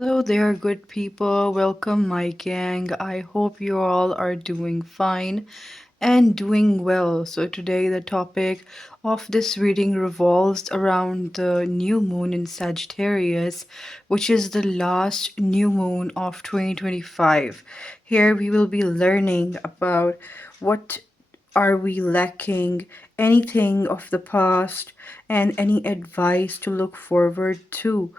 Hello there, good people. Welcome, my gang. I hope you all are doing fine and doing well. So, today, the topic of this reading revolves around the new moon in Sagittarius, which is the last new moon of 2025. Here, we will be learning about what are we lacking, anything of the past, and any advice to look forward to.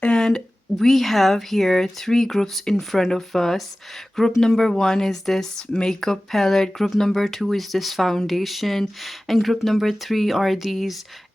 And we have here three groups in front of us. Group number one is this makeup palette. Group number two is this foundation. And group number three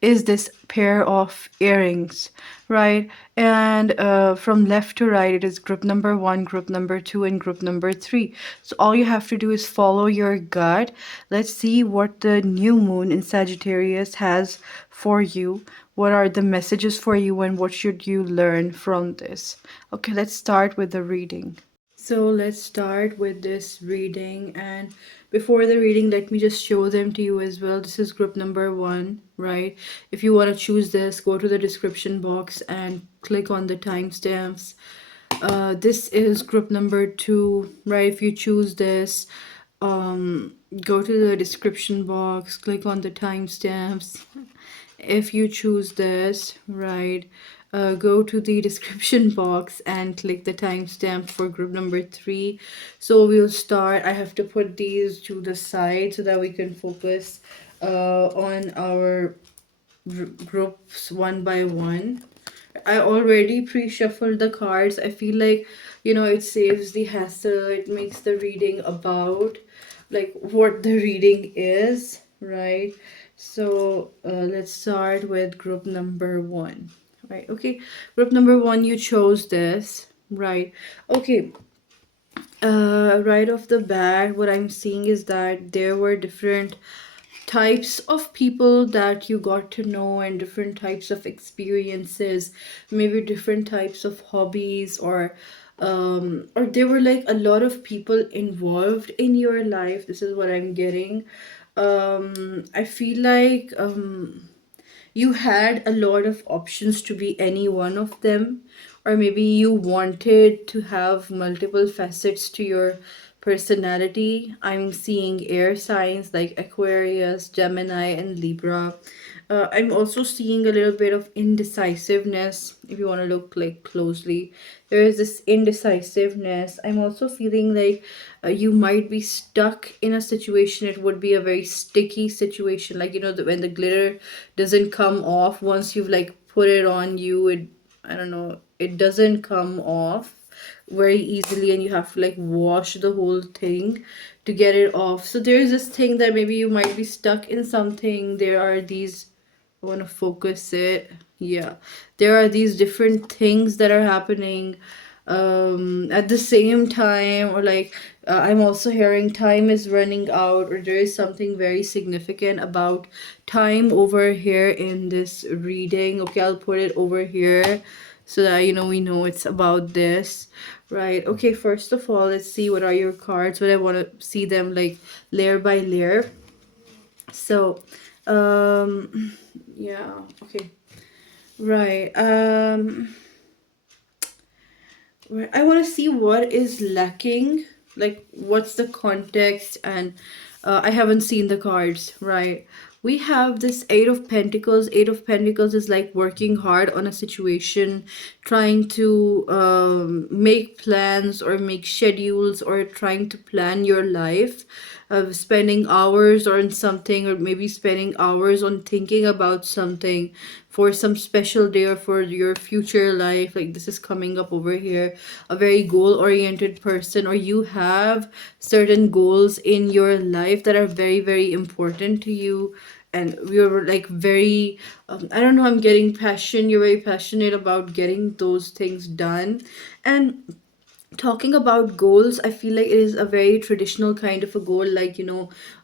is this pair of earrings, right? And from left to right, it is group number one, group number two, and group number three. So all you have to do is follow your gut. Let's see what the new moon in Sagittarius has for you. What are the messages for you and what should you learn from this? Okay, let's start with the reading. So let's start with this reading, and before the reading, let me just show them to you as well. This is group number one, right? If you want to choose this, go to the description box and click on the timestamps. This is group number two, right? If you choose this, go to the description box, click on the timestamps. If you choose this, right, go to the description box and click the timestamp for group number three. So we'll start. I have to put these to the side so that we can focus on our groups one by one. I already pre-shuffled the cards. I feel like, it saves the hassle. It makes the reading about like what the reading is, right? So let's start with group number one, right? Okay, group number one, you chose this, right? Okay, right off the bat, what I'm seeing is that there were different types of people that you got to know and different types of experiences, maybe different types of hobbies, or there were like a lot of people involved in your life. This is what I'm getting. I feel like you had a lot of options to be any one of them, or maybe you wanted to have multiple facets to your personality. I'm seeing air signs like Aquarius, Gemini, and Libra. I'm also seeing a little bit of indecisiveness. If you want to look like closely, there is this indecisiveness. I'm also feeling like you might be stuck in a situation. It would be a very sticky situation, like when the glitter doesn't come off once you've like put it on you. I don't know, it doesn't come off very easily, and you have to like wash the whole thing to get it off. So there's this thing that maybe you might be stuck in something. There are these, I want to focus it. Yeah. There are these different things that are happening at the same time, or like I'm also hearing time is running out, or there is something very significant about time over here in this reading. Okay, I'll put it over here so that we know it's about this, right? Okay, first of all, let's see what are your cards, but I want to see them like layer by layer. So yeah, okay, right. Right. I want to see what is lacking, like what's the context, and I haven't seen the cards, right? We have this Eight of Pentacles. Eight of Pentacles is like working hard on a situation, trying to make plans or make schedules, or trying to plan your life, spending hours on something, or maybe spending hours on thinking about something for some special day or for your future life. Like this is coming up over here, a very goal oriented person, or you have certain goals in your life that are very very important to you, and you're like very I don't know, I'm getting passion. You're very passionate about getting those things done. And talking about goals, I feel like it is a very traditional kind of a goal, like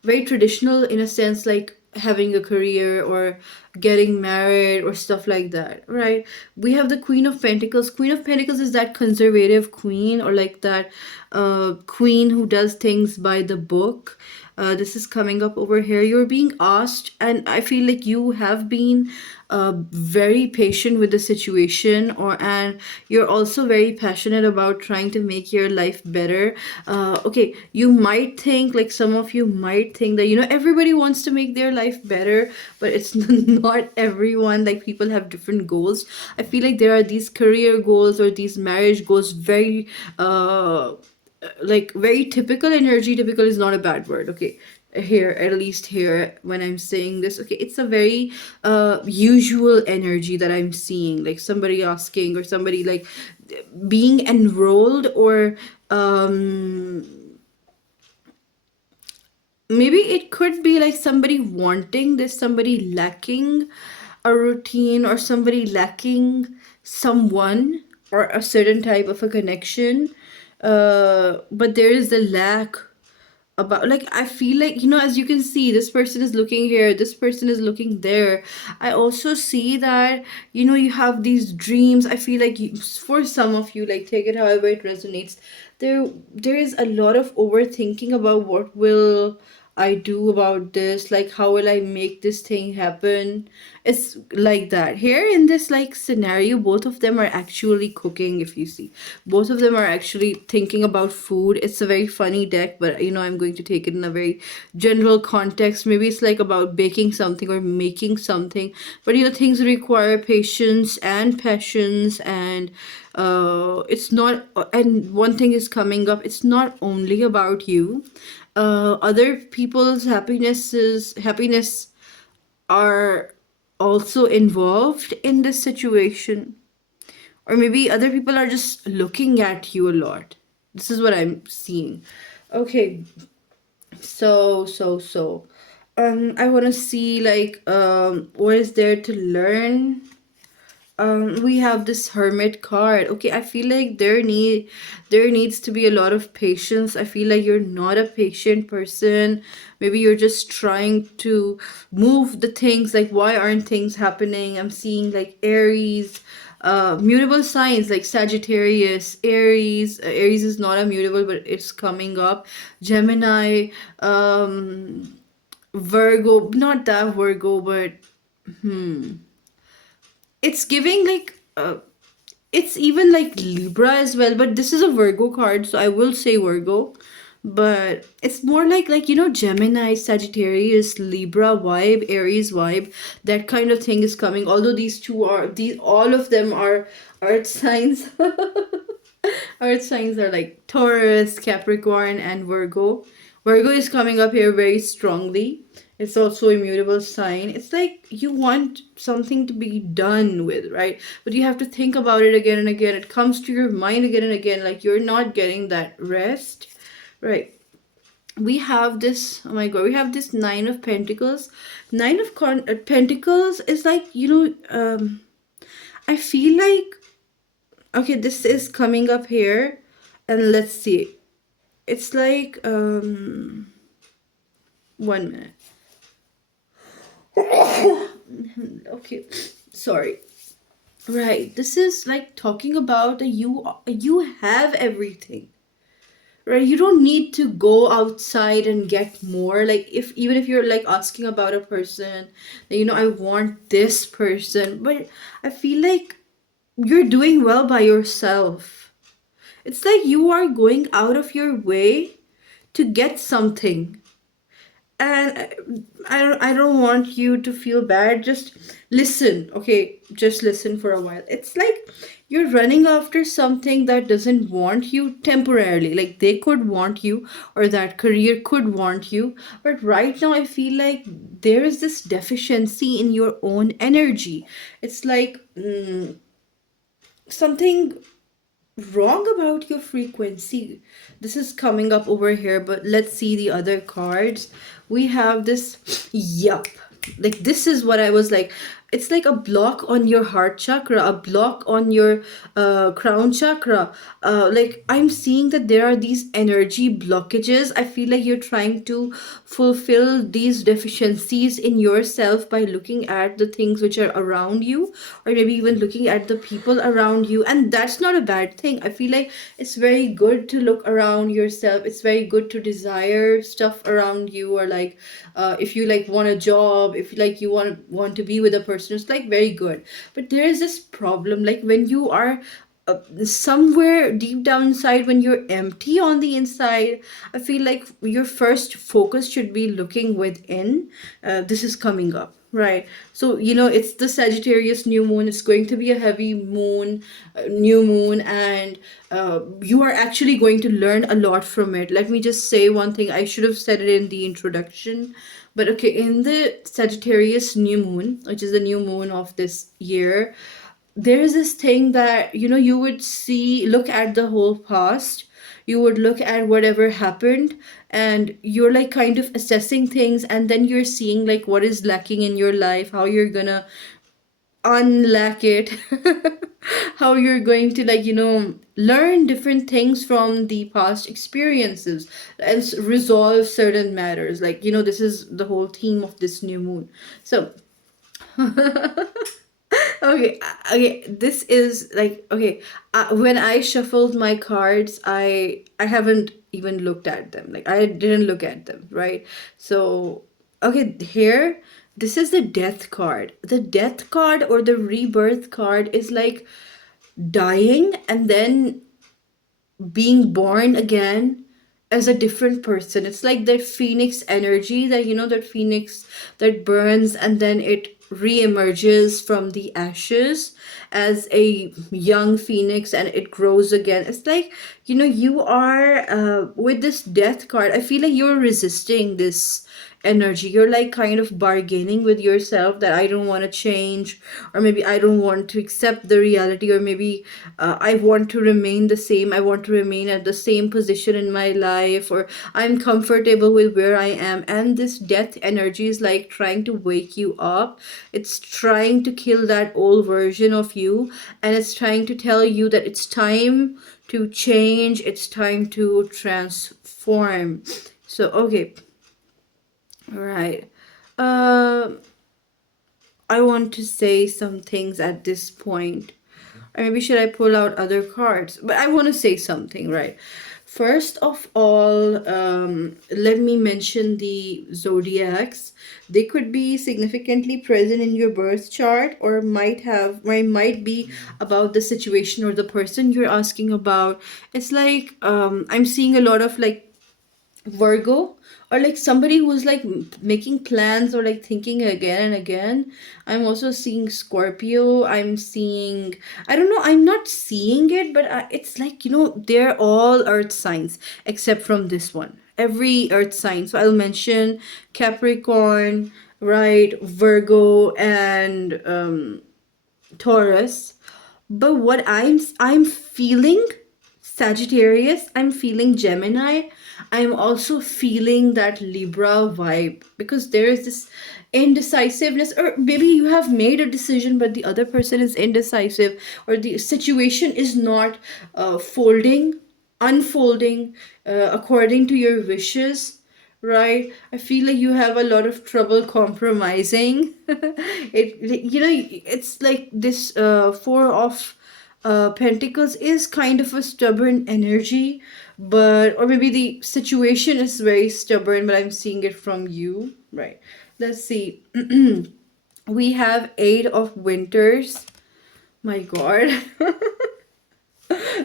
very traditional in a sense, like having a career or getting married or stuff like that, right? We have the Queen of Pentacles. Queen of Pentacles is that conservative queen, or like that queen who does things by the book. This is coming up over here. You're being asked, and I feel like you have been very patient with the situation, and you're also very passionate about trying to make your life better. Okay, you might think, like some of you might think that, everybody wants to make their life better, but it's not everyone. Like, people have different goals. I feel like there are these career goals or these marriage goals, very like very typical energy. Typical is not a bad word, okay, here, at least here, when I'm saying this, okay, it's a very usual energy that I'm seeing, like somebody asking, or somebody like being enrolled, or maybe it could be like somebody wanting this, somebody lacking a routine, or somebody lacking someone or a certain type of a connection. But there is a lack about, like, I feel like, as you can see, this person is looking here, this person is looking there. I also see that, you have these dreams. I feel like for some of you, like, take it however it resonates, there is a lot of overthinking about what will I do about this, like how will I make this thing happen. It's like that here in this like scenario. Both of them are actually cooking. If you see, both of them are actually thinking about food. It's a very funny deck, but I'm going to take it in a very general context. Maybe it's like about baking something or making something, but things require patience and passions, and it's not, and one thing is coming up, it's not only about you. Other people's happiness are also involved in this situation, or maybe other people are just looking at you a lot. This is what I'm seeing. Okay, so I want to see, like, what is there to learn. We have this hermit card. Okay, I feel like there needs to be a lot of patience. I feel like you're not a patient person. Maybe you're just trying to move the things. Like, why aren't things happening? I'm seeing like Aries, mutable signs like Sagittarius, Aries. Aries is not a mutable, but it's coming up. Gemini, Virgo, not that Virgo, but it's giving like it's even like Libra as well, but this is a Virgo card, so I will say Virgo. But it's more like Gemini, Sagittarius, Libra vibe, Aries vibe. That kind of thing is coming. Although these all of them are earth signs. Earth signs are like Taurus, Capricorn, and Virgo. Virgo is coming up here very strongly. It's also a mutable sign. It's like you want something to be done with, right? But you have to think about it again and again. It comes to your mind again and again, like you're not getting that rest, right? We have this, oh my god, we have this Nine of Pentacles. Pentacles is like, I feel like, okay, this is coming up here, and let's see. It's like, 1 minute. Okay, sorry. Right, this is like talking about that you have everything, right? You don't need to go outside and get more. Like, if even if you're like asking about a person, I want this person, but I feel like you're doing well by yourself. It's like you are going out of your way to get something. And I don't want you to feel bad. Just listen, okay? Just listen for a while. It's like you're running after something that doesn't want you temporarily. Like, they could want you, or that career could want you, but right now I feel like there is this deficiency in your own energy. It's like something wrong about your frequency. This is coming up over here, but let's see the other cards. We have this, yup, like this is what I was like, it's like a block on your heart chakra, a block on your crown chakra. Like I'm seeing that there are these energy blockages. I feel like you're trying to fulfill these deficiencies in yourself by looking at the things which are around you, or maybe even looking at the people around you. And that's not a bad thing. I feel like it's very good to look around yourself. It's very good to desire stuff around you, or like if you like want a job, if like you want to be with a person, it's like very good. But there is this problem, like when you are somewhere deep down inside, when you're empty on the inside, I feel like your first focus should be looking within. This is coming up, right? So it's the Sagittarius new moon. It's going to be a heavy moon, new moon, and you are actually going to learn a lot from it. Let me just say one thing. I should have said it in the introduction, but okay, in the Sagittarius new moon, which is the new moon of this year, there's this thing that you would see, look at the whole past, you would look at whatever happened, and you're like kind of assessing things, and then you're seeing like what is lacking in your life, how you're gonna unlack it, how you're going to like learn different things from the past experiences and resolve certain matters. Like this is the whole theme of this new moon. So okay, okay, this is like, okay, when I shuffled my cards, I haven't even looked at them. Like I didn't look at them, right? So okay, here, this is the death card. The death card or the rebirth card is like dying and then being born again as a different person. It's like that phoenix energy, that that phoenix that burns and then it re-emerges from the ashes as a young phoenix and it grows again. It's like you are with this death card, I feel like you're resisting this energy. You're like kind of bargaining with yourself that I don't want to change, or maybe I don't want to accept the reality, or maybe I want to remain the same. I want to remain at the same position in my life, or I'm comfortable with where I am. And this death energy is like trying to wake you up. It's trying to kill that old version of you, and it's trying to tell you that it's time to change, it's time to transform. So okay, right. Um, I want to say some things at this point. Or maybe should I pull out other cards? But I want to say something, right? First of all, let me mention the zodiacs. They could be significantly present in your birth chart, or might be about the situation or the person you're asking about. It's like I'm seeing a lot of like Virgo, or like somebody who's like making plans or like thinking again and again. I'm also seeing Scorpio. I'm seeing, I don't know, I'm not seeing it, but it's like, they're all earth signs except from this one. Every earth sign. So I'll mention Capricorn, right? Virgo, and Taurus. But what I'm feeling Sagittarius, I'm feeling Gemini, I'm also feeling that Libra vibe, because there is this indecisiveness, or maybe you have made a decision but the other person is indecisive, or the situation is not unfolding according to your wishes, right? I feel like you have a lot of trouble compromising. It's like this four of Pentacles is kind of a stubborn energy, but or maybe the situation is very stubborn, but I'm seeing it from you, right? Let's see. We have Eight of Winters. My God.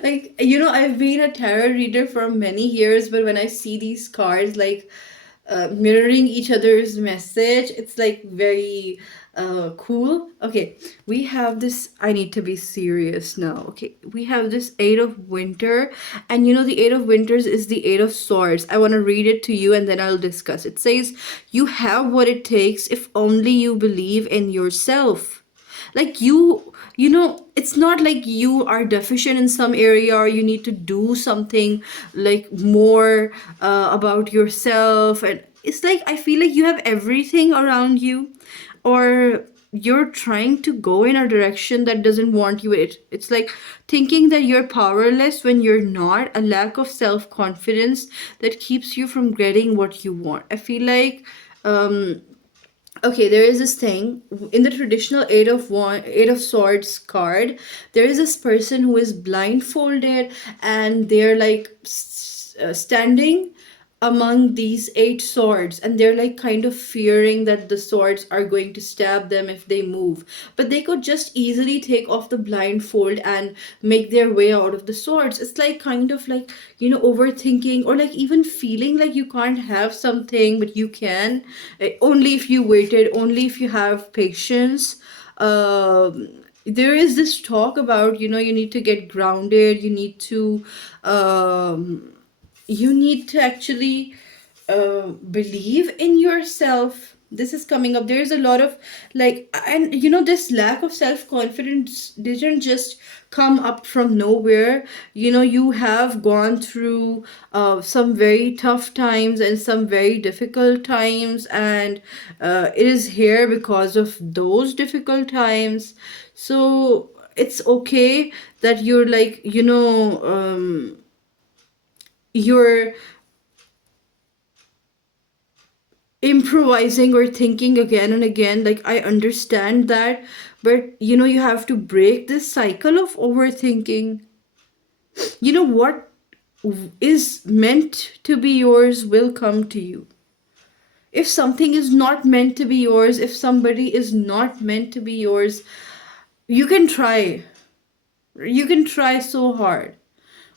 Like, I've been a tarot reader for many years, but when I see these cards like mirroring each other's message, it's like very cool. Okay, we have this. I need to be serious now. Okay, we have this Eight of Winter, and the Eight of Winters is the Eight of Swords. I want to read it to you and then I'll discuss. It says, "You have what it takes if only you believe in yourself." Like it's not like you are deficient in some area, or you need to do something like more about yourself. And it's like I feel like you have everything around you, or you're trying to go in a direction that doesn't want you. It's like thinking that you're powerless when you're not, a lack of self-confidence that keeps you from getting what you want. I feel like um okay, there is this thing in the traditional eight of swords card. There is this person who is blindfolded, and they're like standing among these eight swords, and they're like kind of fearing that the swords are going to stab them if they move, but they could just easily take off the blindfold and make their way out of the swords. It's like kind of like, overthinking, or like even feeling like you can't have something but you can, only if you waited, only if you have patience. There is this talk about, you need to get grounded, um you need to actually believe in yourself. This is coming up. There's a lot of like, and this lack of self confidence didn't just come up from nowhere. You have gone through some very tough times and some very difficult times, and it is here because of those difficult times. So it's okay that you're like, you're improvising or thinking again and again. Like, I understand that, but you have to break this cycle of overthinking. What is meant to be yours will come to you. If something is not meant to be yours, if somebody is not meant to be yours, you can try. You can try so hard,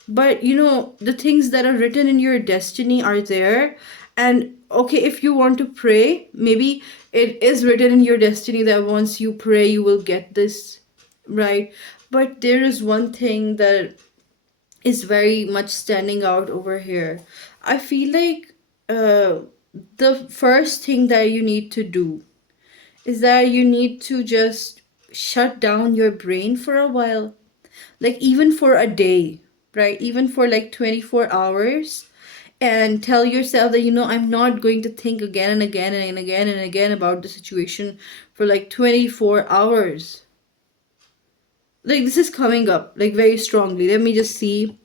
but the things that are written in your destiny are there. And okay, if you want to pray, maybe it is written in your destiny that once you pray you will get this, right? But there is one thing that is very much standing out over here. I feel like the first thing that you need to do is that you need to just shut down your brain for a while, like even for a day, right? Even for like 24 hours, and tell yourself that, I'm not going to think again and again and again and again about the situation for like 24 hours. Like, this is coming up like very strongly. Let me just see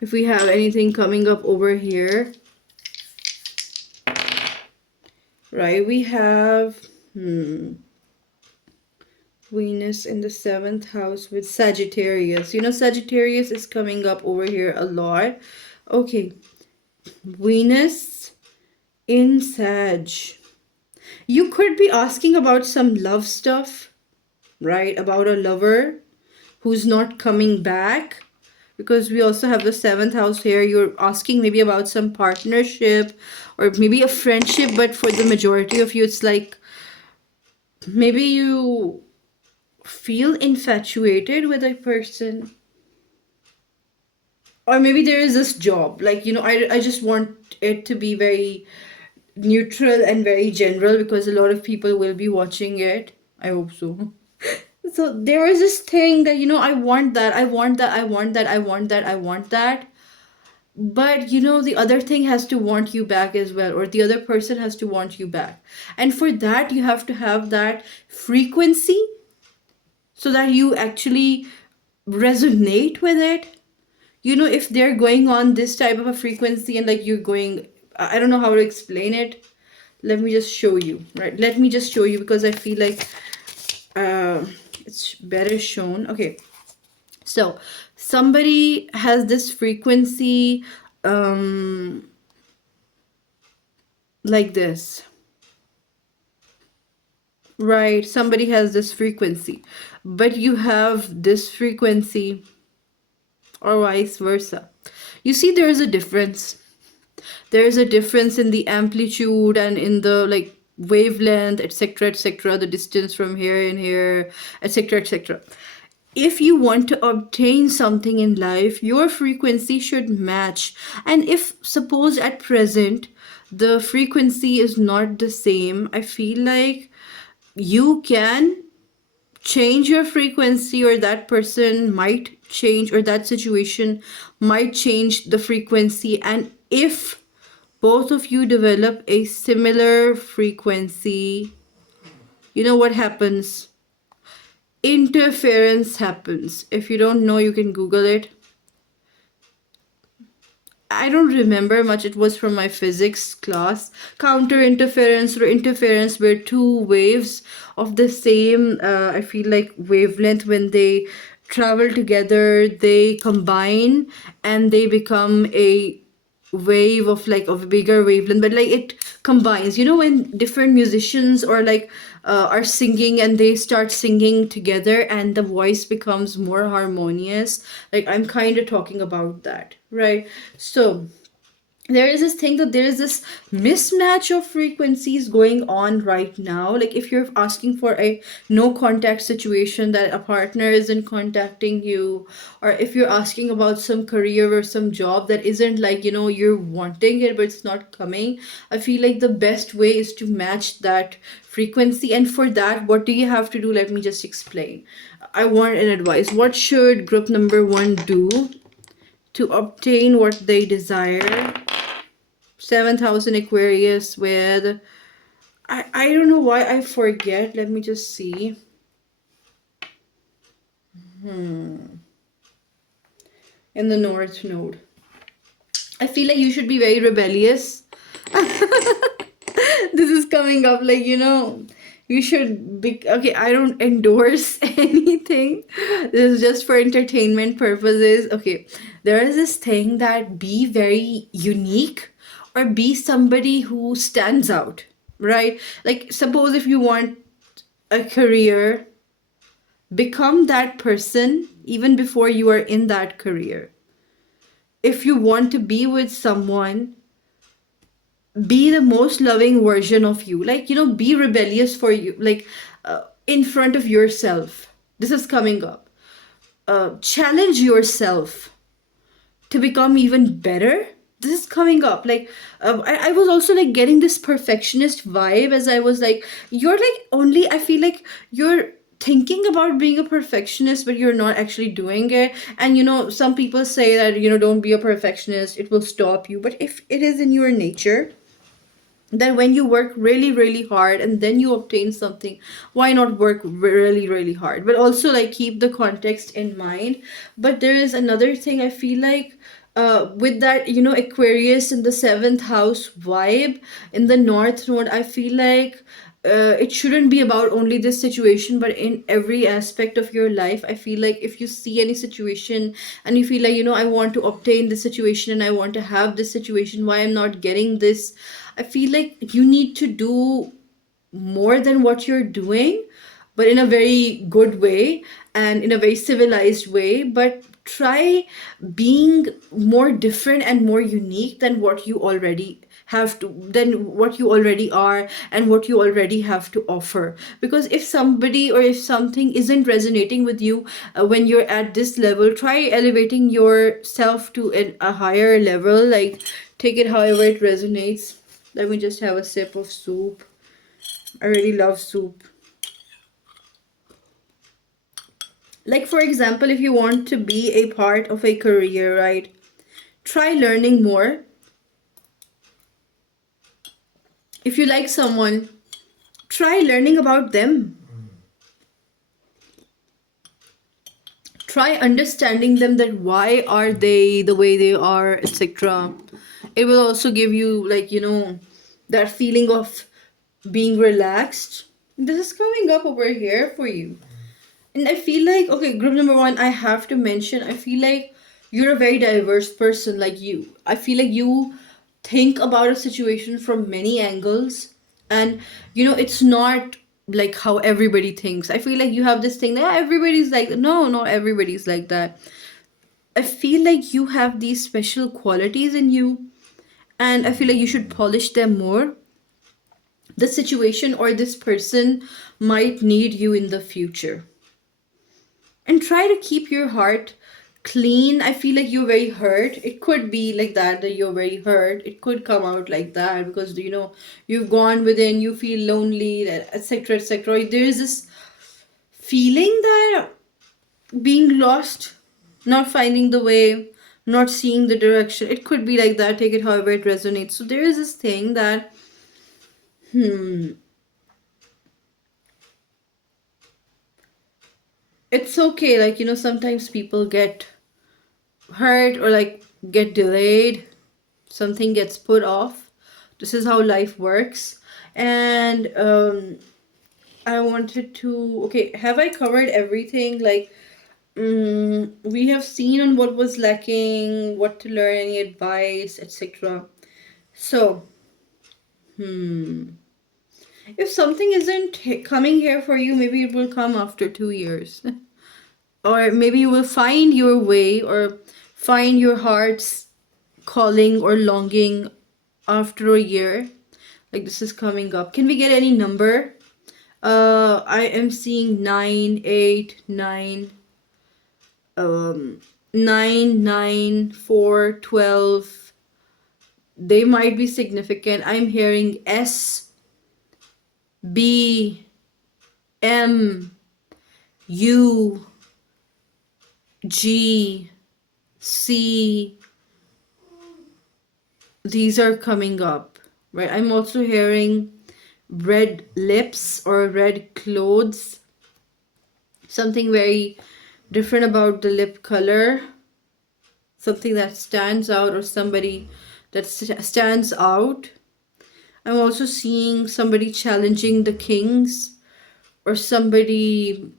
if we have anything coming up over here. Right, we have Venus in the 7th house with Sagittarius. Sagittarius is coming up over here a lot. Okay, Venus in Sag. You could be asking about some love stuff, right? About a lover who's not coming back, because we also have the 7th house here. You're asking maybe about some partnership or maybe a friendship, but for the majority of you, it's like maybe you feel infatuated with a person, or maybe there is this job, like, I just want it to be very neutral and very general because a lot of people will be watching it. I hope so. So there is this thing that, I want that, I want that, I want that, I want that, I want that. But the other thing has to want you back as well, or the other person has to want you back. And for that, you have to have that frequency so that you actually resonate with it. If they're going on this type of a frequency and like you're going, I don't know how to explain it. Let me just show you, right? Let me just show you, because I feel like it's better shown. Okay, so somebody has this frequency like this, right? Somebody has this frequency, but you have this frequency, or vice versa. You see, there is a difference. There is a difference in the amplitude and in the like wavelength, etc., etc., the distance from here and here, etc., etc. If you want to obtain something in life, your frequency should match. And if suppose at present the frequency is not the same, I feel like you can change your frequency, or that person might change, or that situation might change the frequency. And if both of you develop a similar frequency, you know what happens? Interference happens. If you don't know, you can Google it. I don't remember much. It was from my physics class. Counter interference or interference where two waves of the same, I feel like, wavelength, when they travel together, they combine and they become a wave of like of a bigger wavelength, but like it combines, you know, when different musicians or like are singing and they start singing together and the voice becomes more harmonious. Like I'm kind of talking about that, right? So there is this thing that there is this mismatch of frequencies going on right now. Like if you're asking for a no contact situation, that a partner isn't contacting you, or if you're asking about some career or some job that isn't like, you know, you're wanting it but it's not coming, I feel like the best way is to match that frequency. And for that, what do you have to do? Let me just explain. I want an advice. What should group number one do to obtain what they desire? 7,000 Aquarius with, I don't know why I forget. Let me just see. In the North Node. I feel like you should be very rebellious. This is coming up, like, you know, you should be okay. I don't endorse anything. This is just for entertainment purposes. Okay, there is this thing that be very unique or be somebody who stands out, right? Like, suppose if you want a career, become that person even before you are in that career. If you want to be with someone, be the most loving version of you, like, you know, be rebellious for you, like, in front of yourself. This is coming up. Challenge yourself to become even better. This is coming up. Like, I was also like getting this perfectionist vibe as I was like, you're like only, I feel like you're thinking about being a perfectionist but you're not actually doing it. And you know, some people say that, you know, don't be a perfectionist, it will stop you. But if it is in your nature, that when you work really really hard and then you obtain something, why not work really really hard, but also like keep the context in mind. But there is another thing I feel like, with that, you know, Aquarius in the seventh house vibe in the North Node, I feel like it shouldn't be about only this situation but in every aspect of your life. I feel like if you see any situation and you feel like, you know, I want to obtain this situation and I want to have this situation, why I'm not getting this, I feel like you need to do more than what you're doing, but in a very good way and in a very civilized way. But try being more different and more unique than what you already have to, than what you already are and what you already have to offer. Because if somebody or if something isn't resonating with you when you're at this level, try elevating yourself to a higher level. Like, take it however it resonates. Let me just have a sip of soup. I really love soup. Like, for example, if you want to be a part of a career, right? Try learning more. If you like someone, try learning about them. Try understanding them, that why are they the way they are, etc. It will also give you, like, you know, that feeling of being relaxed. This is coming up over here for you. And I feel like, okay, group number one, I have to mention, I feel like you're a very diverse person. Like, you, I feel like you think about a situation from many angles. And, you know, it's not like how everybody thinks. I feel like you have this thing that everybody's like, no, not everybody's like that. I feel like you have these special qualities in you. And I feel like you should polish them more. The situation or this person might need you in the future, and try to keep your heart clean. I feel like you're very hurt. It could be like that you're very hurt. It could come out like that because, you know, you've gone within, you feel lonely, etc etc. There is this feeling that being lost, not finding the way, not seeing the direction. It could be like that. Take it however it resonates. So there is this thing that It's okay. Like, sometimes people get hurt or like get delayed, something gets put off. This is how life works. And I wanted to, okay, have I covered everything? Like, we have seen on what was lacking, what to learn, any advice, etc. So, hmm, if something isn't coming here for you, maybe it will come after 2 years. Or maybe you will find your way or find your heart's calling or longing after a year. Like this is coming up. Can we get any number? I am seeing 9, 8, 9, um, 9, 9, 4, 12. They might be significant. I'm hearing S, B, M, U, G, C. These are coming up, right? I'm also hearing red lips or red clothes. Something very different about the lip color. Something that stands out or somebody that stands out. I'm also seeing somebody challenging the kings or somebody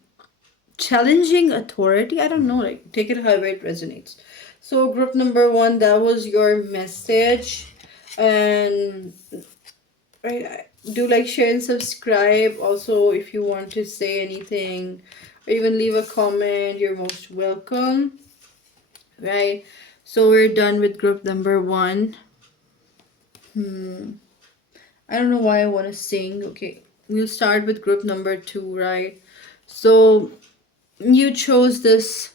challenging authority. I don't know, like take it however it resonates. So group number one, that was your message. And right, do like, share and subscribe. Also, if you want to say anything or even leave a comment, you're most welcome. Right, so we're done with group number one. I don't know why I want to sing. Okay, we'll start with group number two, right? So you chose this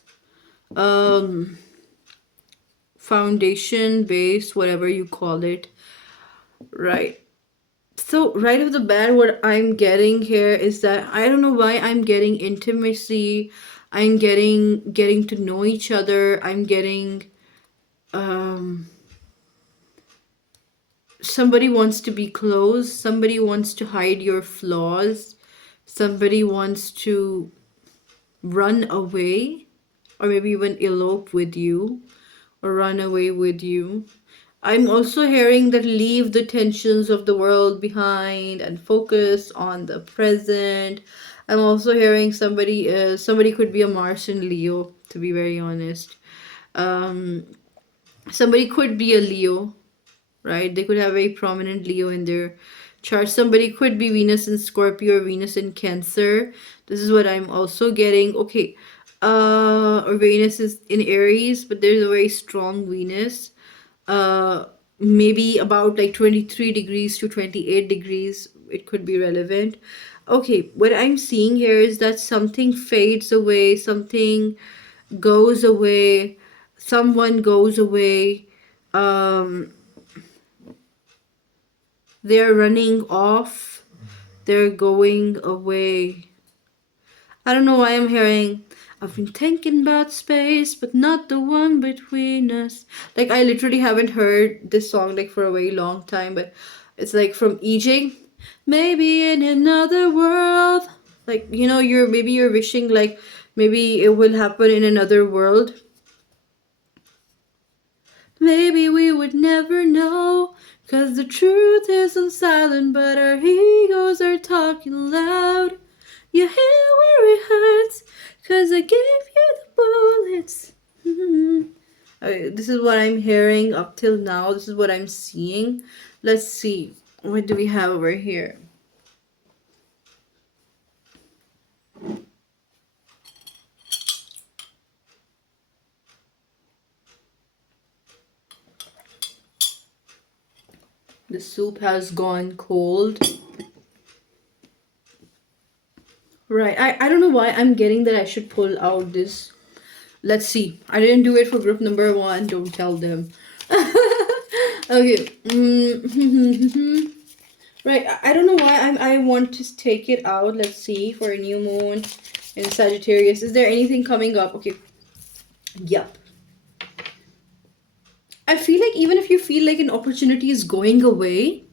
um foundation base, whatever you call it, right? So right off the bat, what I'm getting here is that I don't know why I'm getting intimacy. I'm getting to know each other. I'm getting um somebody wants to be close. Somebody wants to hide your flaws. Somebody wants to run away or maybe even elope with you or run away with you. I'm also hearing that leave the tensions of the world behind and focus on the present. I'm also hearing somebody could be a Mars and Leo, to be very honest. Um, somebody could be a Leo, right? They could have a prominent Leo in their chart. Somebody could be Venus in Scorpio or Venus in Cancer. This is what I'm also getting. Okay. Or Venus is in Aries, but there's a very strong Venus. Uh Maybe about like 23 degrees to 28 degrees it could be relevant. Okay, what I'm seeing here is that something fades away, something goes away, someone goes away. um they're running off, they're going away. I don't know why I'm hearing, I've been thinking about space, but not the one between us. Like, I literally haven't heard this song like for a very long time, but it's like from EJ. Maybe in another world. Like, you're wishing like maybe it will happen in another world. Maybe we would never know, 'cause the truth isn't silent, but our egos are talking loud. You hear where it hurts, 'cause I gave you the bullets. Okay, this is what I'm hearing up till now. This is what I'm seeing. Let's see. What do we have over here? The soup has gone cold. Right. I don't know why I'm getting that I should pull out this. Let's see. I didn't do it for group number one. Don't tell them. Okay. Right. I don't know why I want to take it out. Let's see. For a new moon in Sagittarius. Is there anything coming up? Okay. Yep. I feel like even if you feel like an opportunity is going away,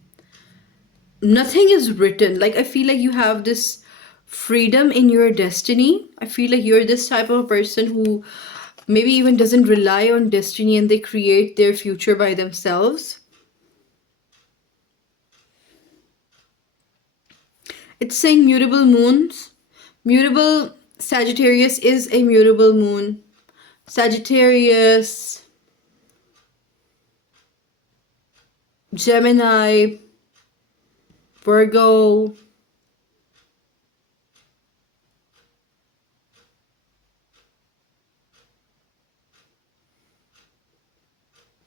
nothing is written. Like, I feel like you have this freedom in your destiny. I feel like you're this type of person who maybe even doesn't rely on destiny and they create their future by themselves. It's saying mutable moons. Mutable Sagittarius is a mutable moon. Sagittarius, Gemini, Virgo,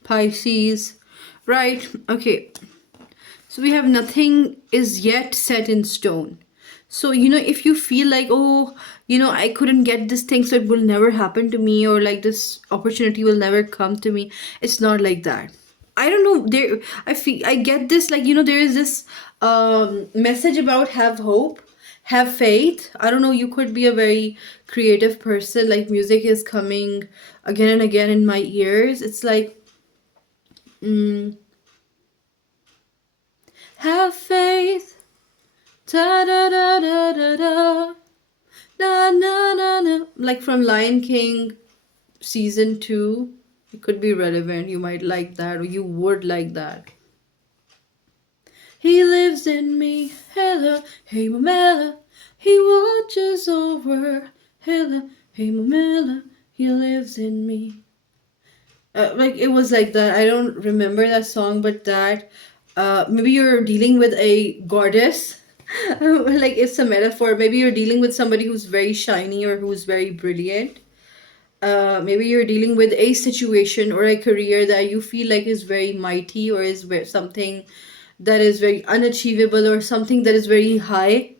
Pisces. Right, okay. So we have nothing is yet set in stone. So, if you feel like, oh, I couldn't get this thing, so it will never happen to me, or like this opportunity will never come to me, it's not like that. I don't know. I get this, like, there is this message about have hope, have faith. I don't know, you could be a very creative person. Like, music is coming again and again in my ears. It's like, mm, have faith. Da da da da da da. Na na na na. Like from Lion King season 2. It could be relevant. You might like that, or you would like that. He lives in me. Hella, hey mamela. He watches over. Hella, hey mamela. He lives in me. Like it was like that. I don't remember that song, but that maybe you're dealing with a goddess. Like it's a metaphor. Maybe you're dealing with somebody who's very shiny or who's very brilliant. Maybe you're dealing with a situation or a career that you feel like is very mighty, or is something that is very unachievable, or something that is very high,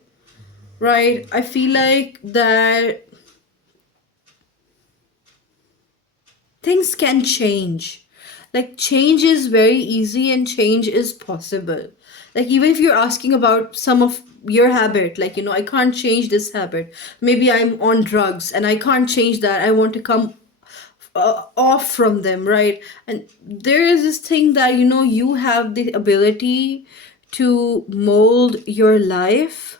right? I feel like that things can change. Like change is very easy and change is possible. Like even if you're asking about some of your habit, like I can't change this habit. Maybe I'm on drugs and I can't change that. I want to come off from them, right? And there is this thing that you have the ability to mold your life.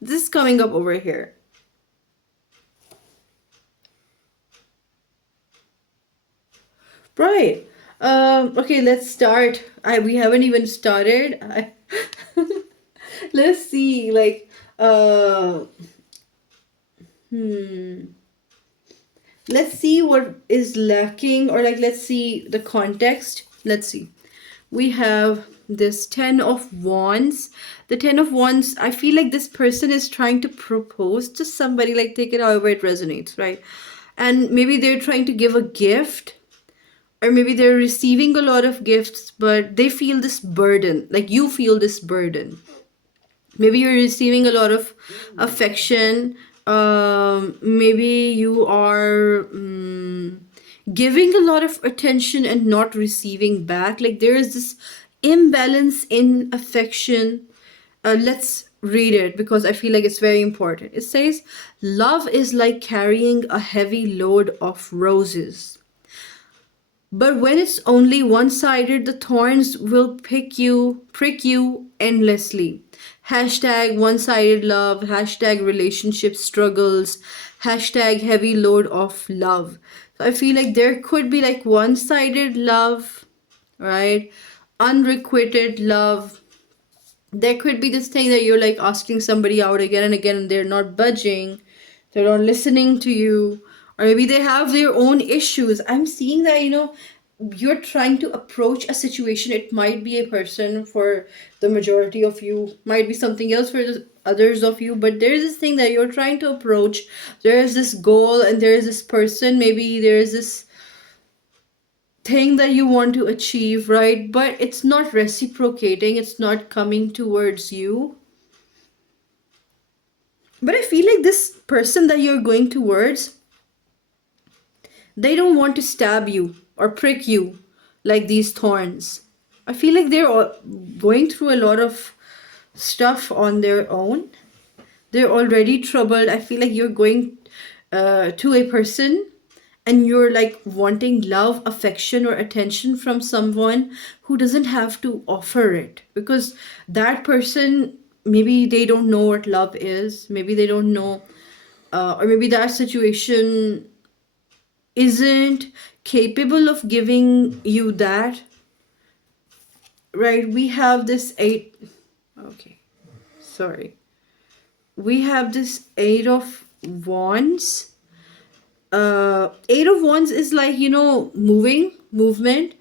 This is coming up over here. Right. Okay, let's start. We haven't even started. Let's see, like, hmm. Let's see what is lacking, or like, let's see the context. Let's see. We have this 10 of Wands. The 10 of Wands, I feel like this person is trying to propose to somebody, like, take it however it resonates, right? And maybe they're trying to give a gift, or maybe they're receiving a lot of gifts, but they feel this burden, like you feel this burden. Maybe you're receiving a lot of affection. Maybe you are giving a lot of attention and not receiving back. Like there is this imbalance in affection. Let's read it because I feel like it's very important. It says, love is like carrying a heavy load of roses. But when it's only one-sided, the thorns will prick you endlessly. Hashtag one-sided love, hashtag relationship struggles, hashtag heavy load of love. So I feel like there could be like one-sided love, right? Unrequited love. There could be this thing that you're like asking somebody out again and again and they're not budging, they're not listening to you, or maybe they have their own issues. I'm seeing that you're trying to approach a situation. It might be a person for the majority of you, might be something else for the others of you, but there is this thing that you're trying to approach. There is this goal and there is this person, maybe there is this thing that you want to achieve, right? But it's not reciprocating, it's not coming towards you. But I feel like this person that you're going towards, they don't want to stab you or prick you like these thorns. I feel like they're going through a lot of stuff on their own. They're already troubled. I feel like you're going to a person and you're like wanting love, affection, or attention from someone who doesn't have to offer it, because that person maybe they don't know what love is, maybe they don't know, or maybe that situation isn't capable of giving you that, right? We have this eight, okay, sorry. We have this eight of wands. Eight of wands is like, movement,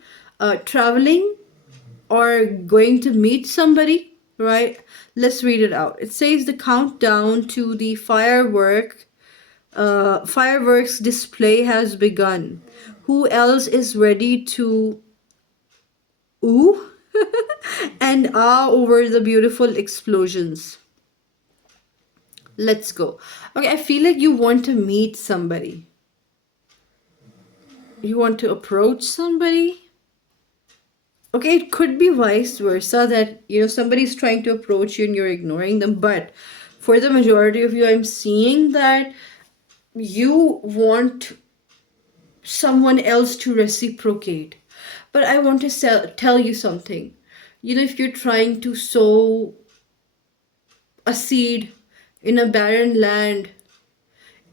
traveling, or going to meet somebody, right? Let's read it out. It says the countdown to the fireworks display has begun. Who else is ready to ooh and ah over the beautiful explosions? Let's go. Okay, I feel like you want to meet somebody. You want to approach somebody. Okay, it could be vice versa, that somebody's trying to approach you and you're ignoring them, but for the majority of you, I'm seeing that you want someone else to reciprocate. But I want to tell you something. If you're trying to sow a seed in a barren land,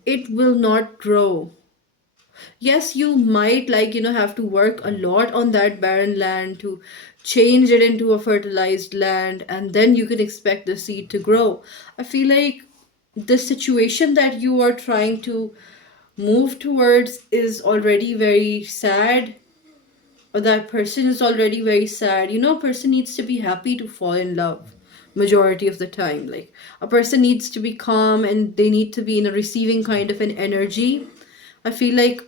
it will not grow. Yes, you might have to work a lot on that barren land to change it into a fertilized land, and then you can expect the seed to grow. I feel like the situation that you are trying to move towards is already very sad, or that person is already very sad. A person needs to be happy to fall in love majority of the time. Like, a person needs to be calm and they need to be in a receiving kind of an energy. I feel like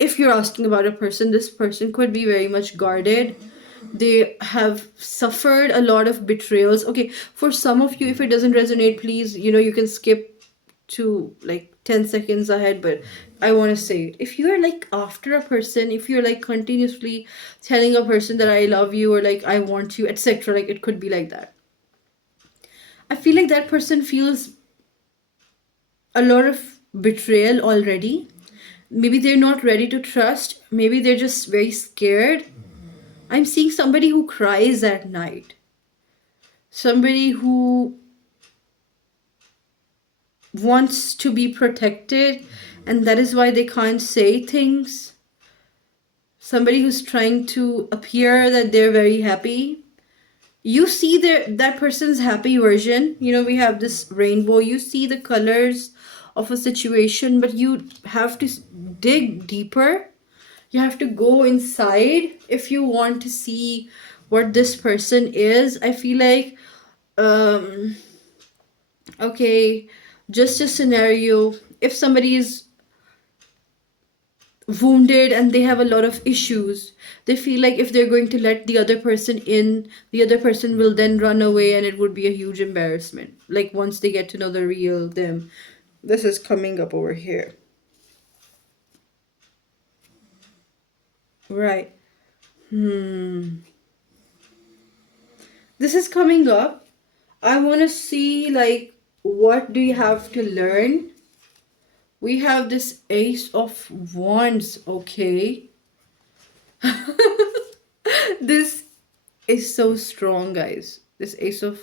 if you're asking about a person, this person could be very much guarded. They have suffered a lot of betrayals. Okay, for some of you, if it doesn't resonate, please, you can skip to like 10 seconds ahead, but I want to say it. If you're like after a person, if you're like continuously telling a person that I love you or like I want you, etc., like it could be like that. I feel like that person feels a lot of betrayal already. Maybe they're not ready to trust. Maybe they're just very scared. I'm seeing somebody who cries at night. Somebody who wants to be protected, and that is why they can't say things. Somebody who's trying to appear that they're very happy. You see that person's happy version. We have this rainbow. You see the colors of a situation, but you have to dig deeper. You have to go inside if you want to see what this person is. I feel like, um okay, just a scenario. If somebody is wounded and they have a lot of issues, they feel like if they're going to let the other person in, the other person will then run away and it would be a huge embarrassment, like once they get to know the real them. This is coming up over here, right? This is coming up. I want to see, like, what do you have to learn? We have this Ace of Wands, okay? This is so strong, guys. This Ace of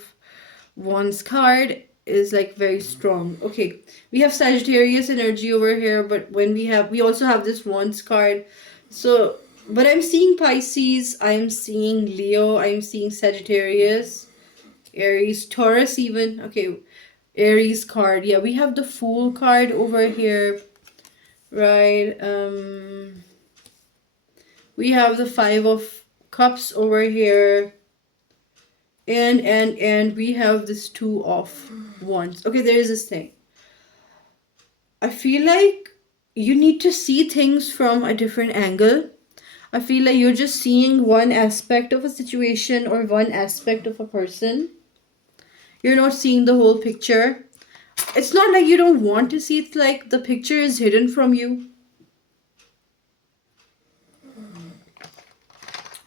Wands card is like very strong. Okay, we have Sagittarius energy over here, but we also have this Wands card. So, but I'm seeing Pisces, I'm seeing Leo, I'm seeing Sagittarius, Aries, Taurus even. Okay, Aries card. Yeah, we have the Fool card over here, right? We have the Five of Cups over here. And we have this Two of Wands. Okay, there is this thing. I feel like you need to see things from a different angle. I feel like you're just seeing one aspect of a situation or one aspect of a person. You're not seeing the whole picture. It's not like you don't want to see it, like the picture is hidden from you.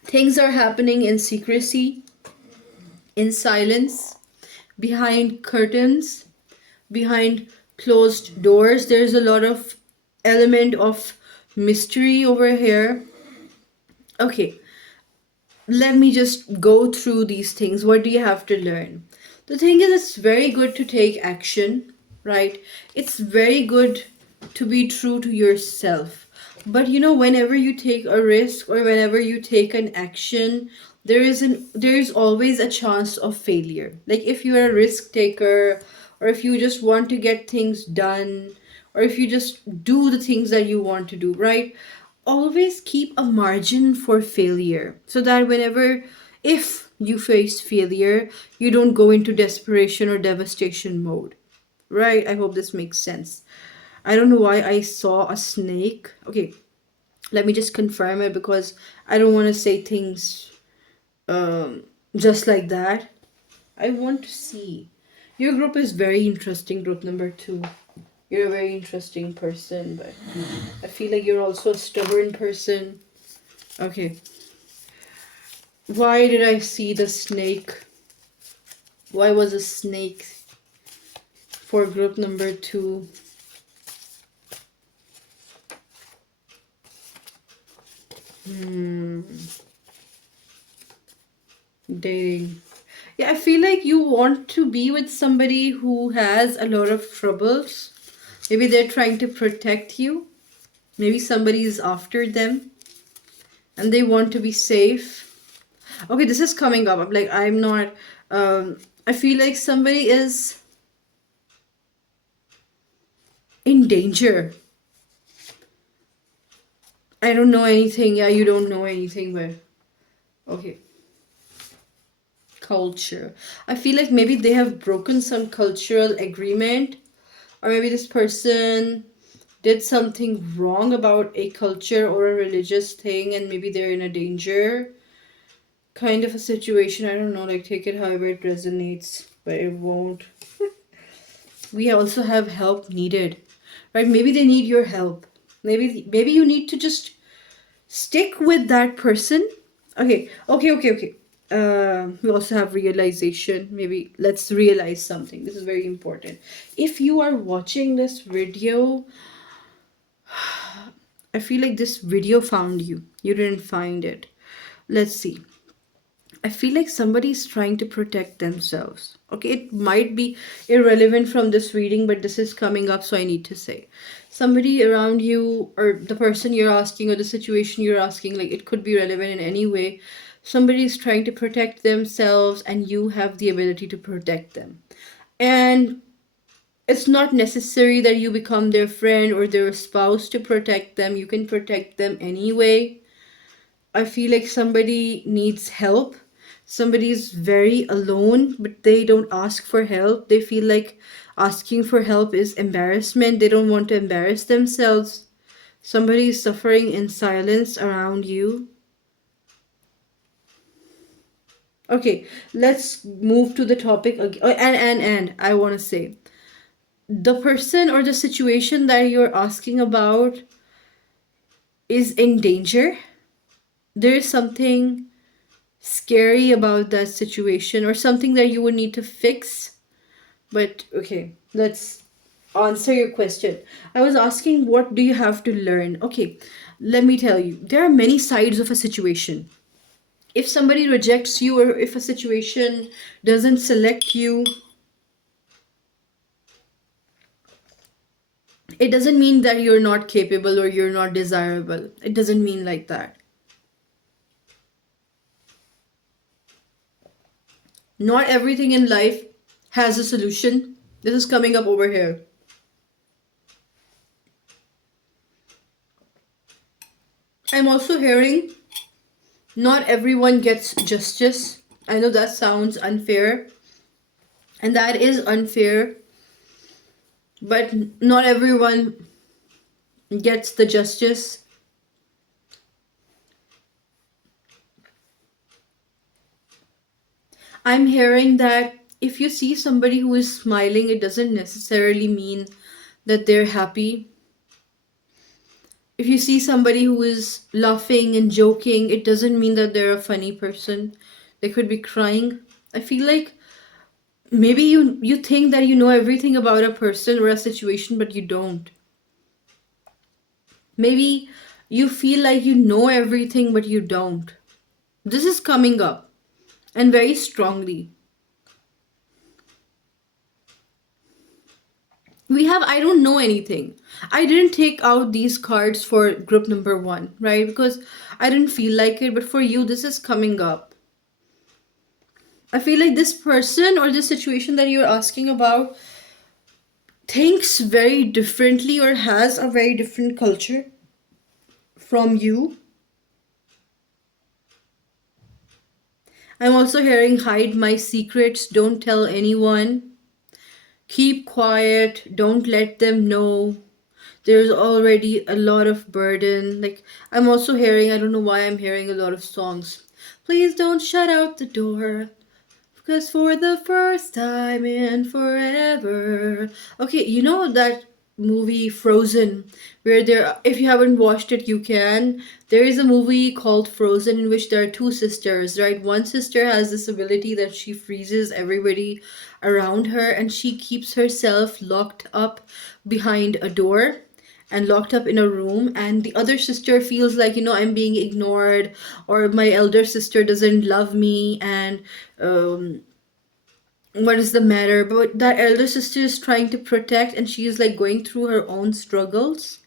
Things are happening in secrecy, in silence, behind curtains, behind closed doors. There's a lot of element of mystery over here. Okay, let me just go through these things. What do you have to learn? The thing is, it's very good to take action, right? It's very good to be true to yourself. But whenever you take a risk or whenever you take an action, there is always a chance of failure. Like if you're a risk taker, or if you just want to get things done, or if you just do the things that you want to do, right? Always keep a margin for failure so that whenever, if you face failure, you don't go into desperation or devastation mode, right? I hope this makes sense. I don't know why I saw a snake. Okay, let me just confirm it because I don't want to say things just like that. I want to see. Your group is very interesting, group number 2. You're a very interesting person, but I feel like you're also a stubborn person. Okay. Why did I see the snake? Why was a snake for group number 2? Dating. Yeah, I feel like you want to be with somebody who has a lot of troubles. Maybe they're trying to protect you. Maybe somebody is after them and they want to be safe. Okay, this is coming up. I'm like, I'm not. I feel like somebody is in danger. I don't know anything. Yeah, you don't know anything, but okay. Culture. I feel like maybe they have broken some cultural agreement, or maybe this person did something wrong about a culture or a religious thing, and maybe they're in a danger kind of a situation. I don't know, like take it however it resonates, but it won't. We also have help needed, right? Maybe they need your help. Maybe you need to just stick with that person. Okay. We also have realization. Maybe let's realize something. This is very important. If you are watching this video, I feel like this video found you. You didn't find it. Let's see. I feel like somebody's trying to protect themselves. Okay, it might be irrelevant from this reading, but this is coming up, so I need to say. Somebody around you, or the person you're asking, or the situation you're asking, like it could be relevant in any way. Somebody is trying to protect themselves, and you have the ability to protect them. And it's not necessary that you become their friend or their spouse to protect them. You can protect them anyway. I feel like somebody needs help. Somebody's very alone, but they don't ask for help. They feel like asking for help is embarrassment. They don't want to embarrass themselves. Somebody is suffering in silence around you. Okay, let's move to the topic again. And I want to say, the person or the situation that you're asking about is in danger. There is something scary about that situation or something that you would need to fix. But okay, let's answer your question. I was asking, what do you have to learn? Okay, let me tell you, there are many sides of a situation. If somebody rejects you, or if a situation doesn't select you, it doesn't mean that you're not capable or you're not desirable. It doesn't mean like that. Not everything in life has a solution. This is coming up over here. I'm also hearing not everyone gets justice. I know that sounds unfair, and that is unfair, but not everyone gets the justice. I'm hearing that if you see somebody who is smiling, it doesn't necessarily mean that they're happy. If you see somebody who is laughing and joking, it doesn't mean that they're a funny person. They could be crying. I feel like maybe you think that you know everything about a person or a situation, but you don't. Maybe you feel like you know everything, but you don't. This is coming up, and very strongly. We have I don't know anything. I didn't take out these cards for group number 1, right? Because I didn't feel like it, but for you this is coming up. I feel like this person or this situation that you're asking about thinks very differently or has a very different culture from you. I'm also hearing hide my secrets, don't tell anyone, keep quiet, don't let them know. There's already a lot of burden. Like, I'm also hearing, I don't know why I'm hearing a lot of songs. Please don't shut out the door. Because for the first time in forever. Okay, you know that movie Frozen, where there, if you haven't watched it, you can. There is a movie called Frozen in which there are two sisters, right? One sister has this ability that she freezes everybody around her and she keeps herself locked up behind a door and locked up in a room, and the other sister feels like, I'm being ignored, or my elder sister doesn't love me, and um what is the matter, but that elder sister is trying to protect and she is like going through her own struggles,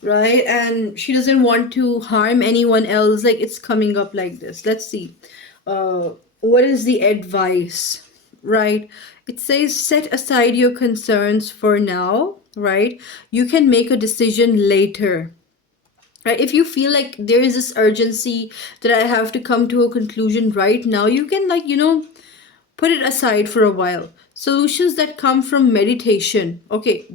right? And she doesn't want to harm anyone else. Like, it's coming up like this. Let's see. What is the advice, right? It says set aside your concerns for now, right? You can make a decision later, right? If you feel like there is this urgency that I have to come to a conclusion right now, you can, like, put it aside for a while. Solutions that come from meditation, okay,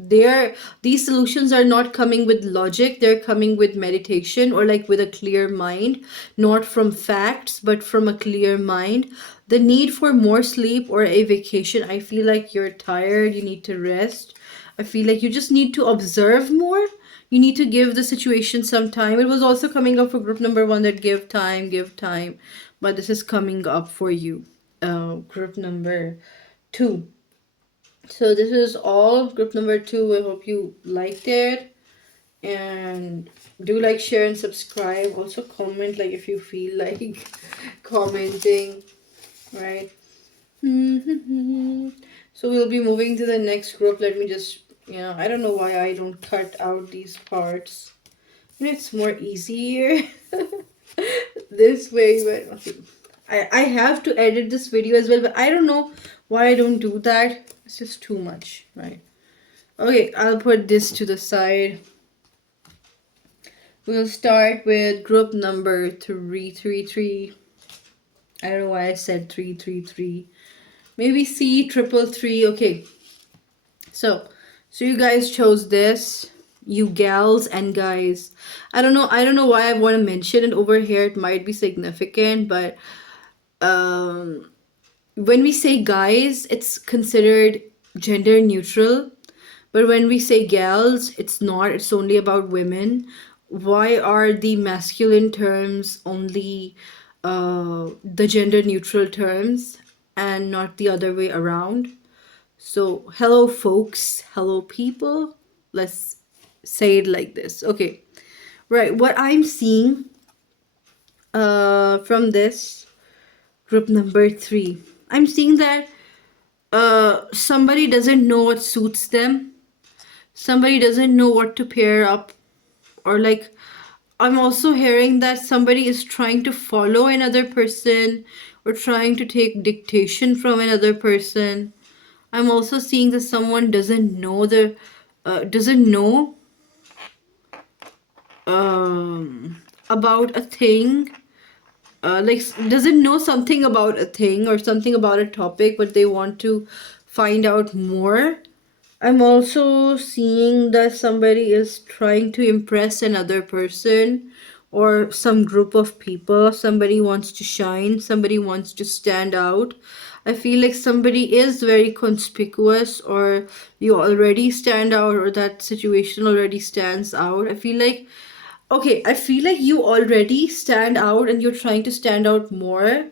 these solutions are not coming with logic, they're coming with meditation, or like with a clear mind, not from facts but from a clear mind. The need for more sleep or a vacation, I feel like you're tired, you need to rest. I feel like you just need to observe more. You need to give the situation some time. It was also coming up for group number 1 that give time, but this is coming up for you, group number 2. So this is all group number 2. I hope you liked it, and do like, share, and subscribe. Also comment, like, if you feel like commenting, right? So we'll be moving to the next group. Let me just, I don't know why I don't cut out these parts. It's more easier this way, but okay. I have to edit this video as well, but I don't know why I don't do that. It's just too much, right? Okay, I'll put this to the side. We'll start with group number 333. I don't know why I said 333. Maybe C triple three. Okay. So you guys chose this. You gals and guys. I don't know why I want to mention it over here. It might be significant, but um when we say guys, it's considered gender neutral. But when we say gals, it's not. It's only about women. Why are the masculine terms only the gender neutral terms and not the other way around? So, hello, folks. Hello, people. Let's say it like this. Okay. Right. What I'm seeing from this group number 3, I'm seeing that somebody doesn't know what suits them. Somebody doesn't know what to pair up, or like, I'm also hearing that somebody is trying to follow another person or trying to take dictation from another person. I'm also seeing that someone doesn't know about a thing, like doesn't know something about a thing or something about a topic, but they want to find out more. I'm also seeing that somebody is trying to impress another person or some group of people. Somebody wants to shine, somebody wants to stand out. I feel like somebody is very conspicuous, or you already stand out, or that situation already stands out. I feel like you already stand out and you're trying to stand out more,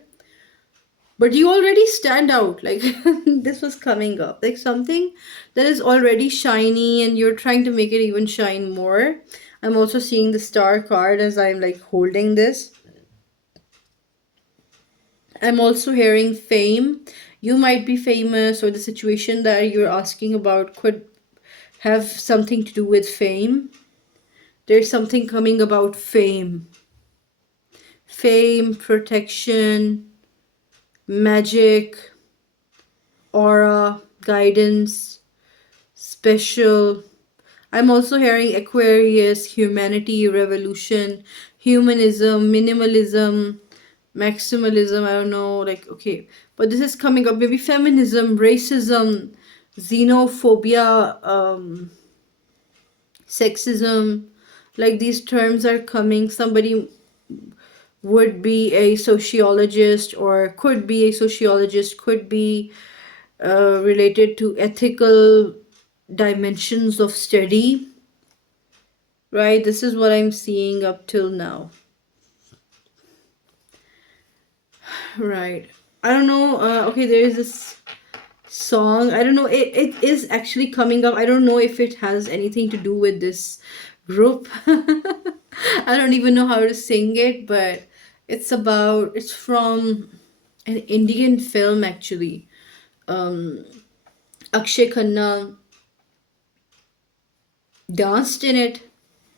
but you already stand out. Like, this was coming up. Like, something that is already shiny and you're trying to make it even shine more. I'm also seeing the star card as I'm like holding this. I'm also hearing fame. You might be famous, or the situation that you're asking about could have something to do with fame. There's something coming about fame. Fame, protection, magic, aura, guidance, special. I'm also hearing Aquarius, humanity, revolution, humanism, minimalism, maximalism. I don't know, like, okay. But this is coming up. Maybe feminism, racism, xenophobia, sexism. Like, these terms are coming. Somebody would be a sociologist, or could be a sociologist, could be related to ethical dimensions of study, right? This is what I'm seeing up till now, right? I don't know. Okay, there is this song. I don't know. It is actually coming up. I don't know if it has anything to do with this group. I don't even know how to sing it, but it's from an Indian film actually. Um, Akshay Khanna danced in it.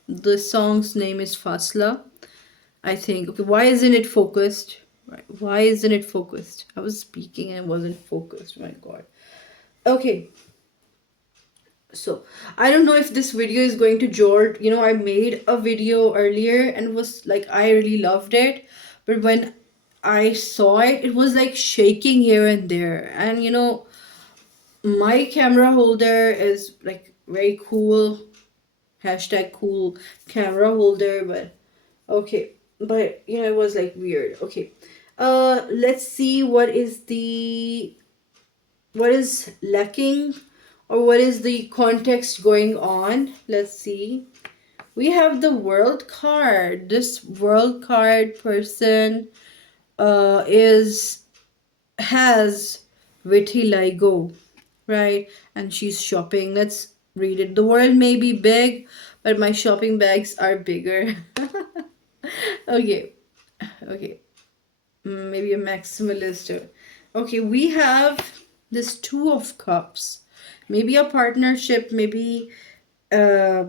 The song's name is Fasla, I think. Okay, why isn't it focused? Right. Why isn't it focused? I was speaking and wasn't focused. My God. Okay. So I don't know if this video is going to jolt. I made a video earlier and was like, I really loved it. But when I saw it, it was like shaking here and there. And my camera holder is like very cool. Hashtag cool camera holder, but okay. But it was like weird. Okay. Let's see what is lacking, or what is the context going on. Let's see. We have the world card. This world card person is has vitiligo, right? And she's shopping. Let's read it. The world may be big, but my shopping bags are bigger. Okay. Okay. Maybe a maximalist. Okay, we have this Two of Cups. Maybe a partnership, maybe uh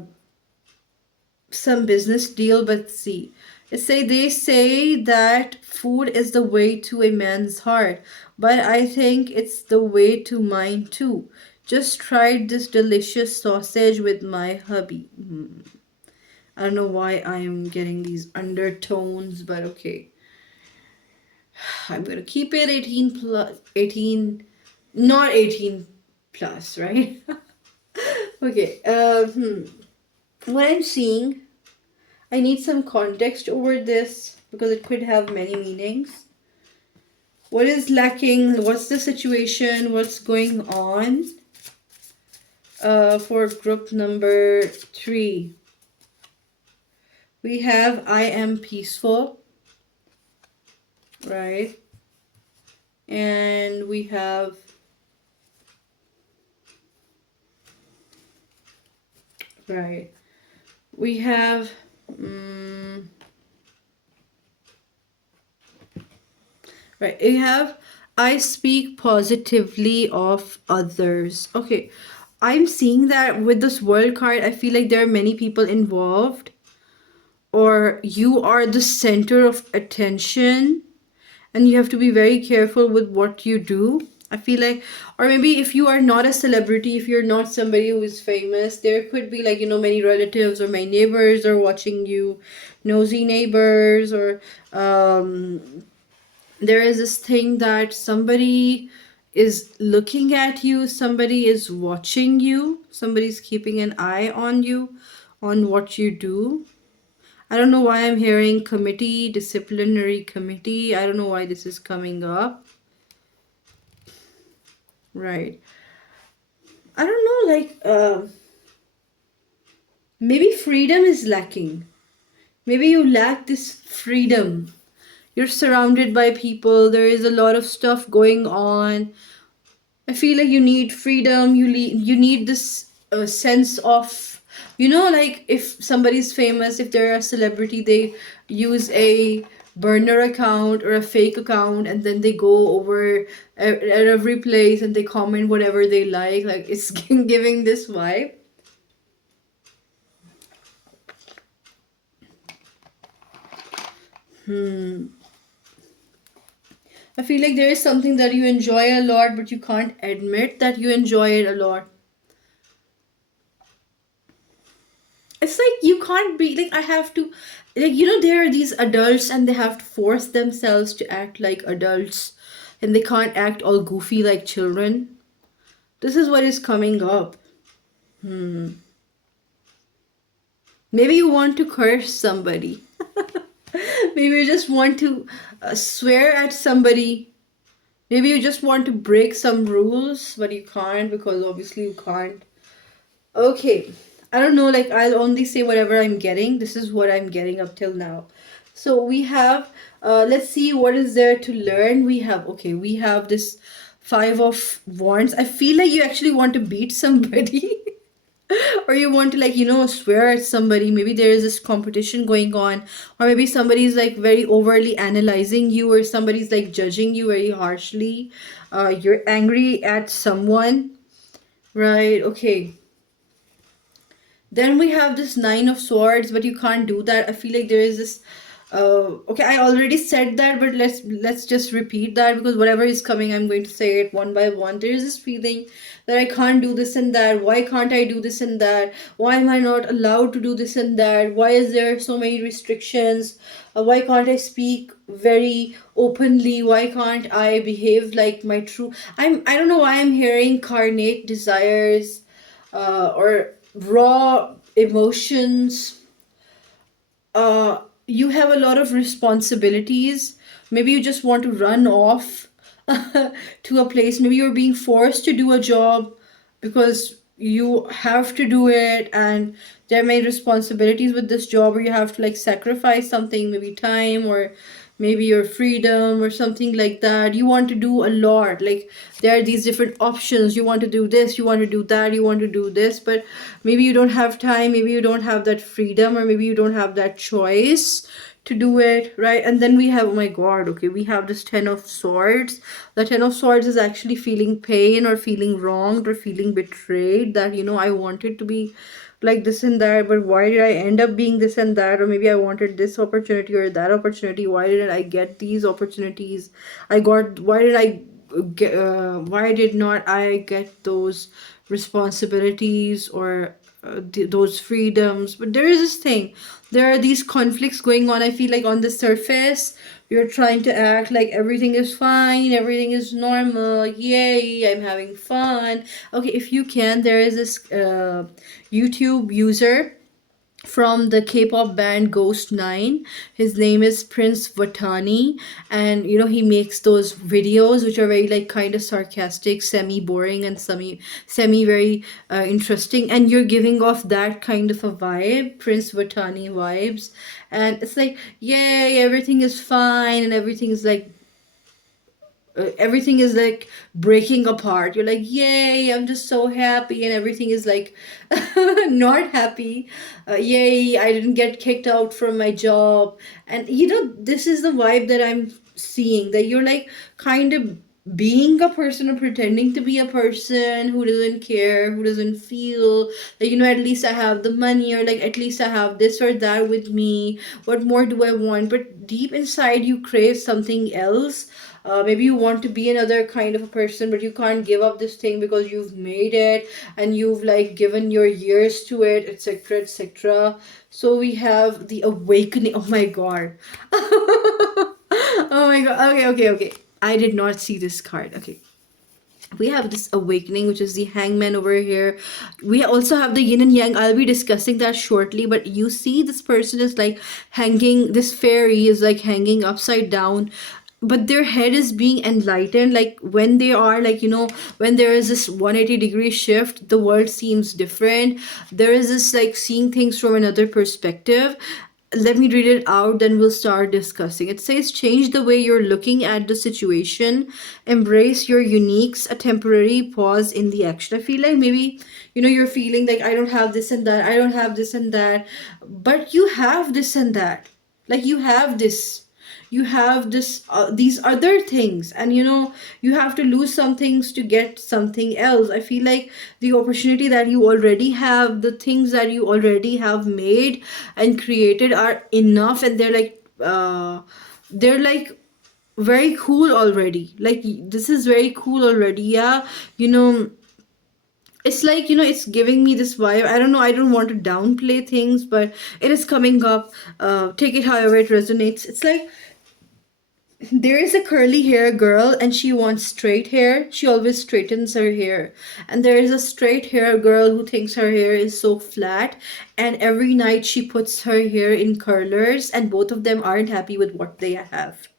some business deal, but see. They say that food is the way to a man's heart, but I think it's the way to mine too. Just tried this delicious sausage with my hubby. I don't know why I am getting these undertones, but okay. I'm gonna keep it 18 plus 18, not 18 plus, right? Okay. What I'm seeing, I need some context over this because it could have many meanings. What is lacking? What's the situation? What's going on? For group number 3, we have I am peaceful, right? And we have right. We have right. We have I speak positively of others. Okay. I'm seeing that with this world card, I feel like there are many people involved, or you are the center of attention, and you have to be very careful with what you do. I feel like, or maybe if you are not a celebrity, if you're not somebody who is famous, there could be like, many relatives or my neighbors are watching you, nosy neighbors, or there is this thing that somebody is looking at you, somebody is watching you, somebody's keeping an eye on you, on what you do. I don't know why I'm hearing committee, disciplinary committee. I don't know why this is coming up. Right. I don't know, like, maybe freedom is lacking. Maybe you lack this freedom. You're surrounded by people, there is a lot of stuff going on. I feel like you need freedom. You need this sense of, like if somebody's famous, if they're a celebrity, they use a burner account or a fake account, and then they go over at every place and they comment whatever they like. Like it's giving this vibe. I feel like there is something that you enjoy a lot, but you can't admit that you enjoy it a lot. It's like you can't be like, I have to, like, there are these adults and they have to force themselves to act like adults and they can't act all goofy like children. This is what is coming up. Maybe you want to curse somebody. Maybe you just want to swear at somebody. Maybe you just want to break some rules, but you can't because obviously you can't. Okay. I don't know, like I'll only say whatever I'm getting. This is what I'm getting up till now. So we have let's see what is there to learn. We have this five of wands. I feel like you actually want to beat somebody. Or you want to, like, swear at somebody. Maybe there is this competition going on, or maybe somebody's like very overly analyzing you, or somebody's like judging you very harshly. You're angry at someone, right? Okay, then we have this nine of swords, but you can't do that. I feel like there is this okay, I already said that, but let's just repeat that, because whatever is coming, I'm going to say it one by one. There is this feeling that I can't do this and that. Why can't I do this and that? Why am I not allowed to do this and that? Why is there so many restrictions? Why can't I speak very openly? Why can't I behave like my true? I don't know why I'm hearing carnate desires, or raw emotions. You have a lot of responsibilities. Maybe you just want to run off to a place. Maybe you're being forced to do a job because you have to do it, and there are many responsibilities with this job, or you have to like sacrifice something, maybe time, or maybe your freedom or something like that. You want to do a lot, like there are these different options. You want to do this, you want to do that, you want to do this, but maybe you don't have time, maybe you don't have that freedom, or maybe you don't have that choice to do it, right? And then we have, oh my god, okay, we have this ten of swords. The ten of swords is actually feeling pain, or feeling wronged, or feeling betrayed, that I wanted to be like this and that, but why did I end up being this and that? Or maybe I wanted this opportunity or that opportunity. Why didn't I get these opportunities? Why did not I get those responsibilities, or those freedoms? But there is this thing, there are these conflicts going on. I feel like on the surface you're trying to act like everything is fine, everything is normal, yay, I'm having fun. Okay, if you can, there is this YouTube user from the K-pop band Ghost 9. His name is Prince Vatani, and he makes those videos which are very like kind of sarcastic, semi boring, and semi very interesting, and you're giving off that kind of a vibe, Prince Vatani vibes. And it's like, yay, everything is fine, and everything is like breaking apart. You're like, yay, I'm just so happy, and everything is like not happy. Yay, I didn't get kicked out from my job. And this is the vibe that I'm seeing, that you're like kind of being a person, or pretending to be a person who doesn't care, who doesn't feel like, at least I have the money, or like at least I have this or that with me. What more do I want? But deep inside you crave something else. Maybe you want to be another kind of a person, but you can't give up this thing because you've made it, and you've like given your years to it, etc., etc. So we have the awakening. Oh my god. Oh my god. Okay, okay, okay. I did not see this card. Okay, we have this awakening, which is the hangman over here. We also have the yin and yang. I'll be discussing that shortly, but you see this person is like hanging, this fairy is like hanging upside down, but their head is being enlightened. Like when they are like, when there is this 180-degree shift, the world seems different. There is this like seeing things from another perspective. Let me read it out, then we'll start discussing. It says, change the way you're looking at the situation, embrace your uniques, a temporary pause in the action. I feel like maybe you're feeling like, I don't have this and that, I don't have this and that, but you have this and that. Like you have this these other things, and you have to lose some things to get something else. I feel like the opportunity that you already have, the things that you already have made and created are enough, and they're like they're like very cool already. Like this is very cool already. Yeah, you know, it's like, you know, it's giving me this vibe. I don't know, I don't want to downplay things, but it is coming up. Take it however it resonates. It's like there is a curly hair girl and she wants straight hair. She always straightens her hair. And there is a straight hair girl who thinks her hair is so flat, and every night she puts her hair in curlers, and both of them aren't happy with what they have.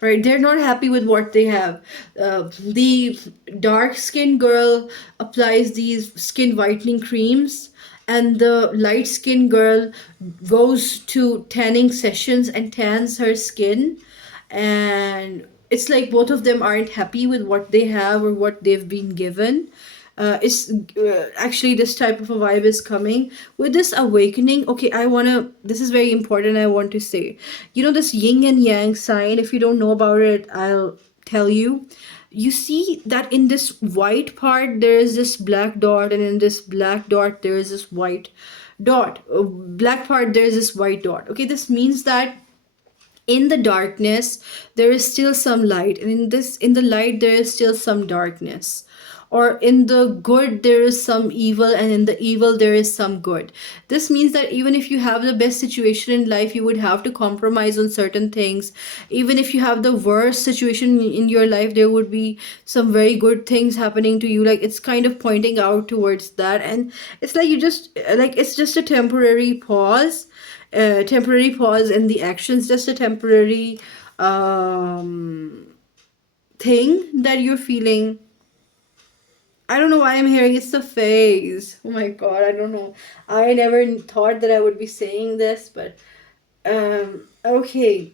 Right, they're not happy with what they have. The dark skinned girl applies these skin whitening creams, and the light skinned girl goes to tanning sessions and tans her skin. And it's like both of them aren't happy with what they have or what they've been given. It's actually this type of a vibe is coming with this awakening. Okay, I want to, this is very important, I want to say, you know, this yin and yang sign, if you don't know about it, I'll tell you. You see that in this white part there is this black dot, and in this black dot there is this white dot. Black part there is this white dot. Okay, this means that in the darkness there is still some light, and in the light there is still some darkness. Or in the good there is some evil, and in the evil there is some good. This means that even if you have the best situation in life, you would have to compromise on certain things. Even if you have the worst situation in your life, there would be some very good things happening to you. Like it's kind of pointing out towards that. And it's like you just, like it's just a temporary pause in the actions, just a temporary thing that you're feeling. I don't know why I'm hearing it's a phase. Oh my god, I don't know. I never thought that I would be saying this, but okay.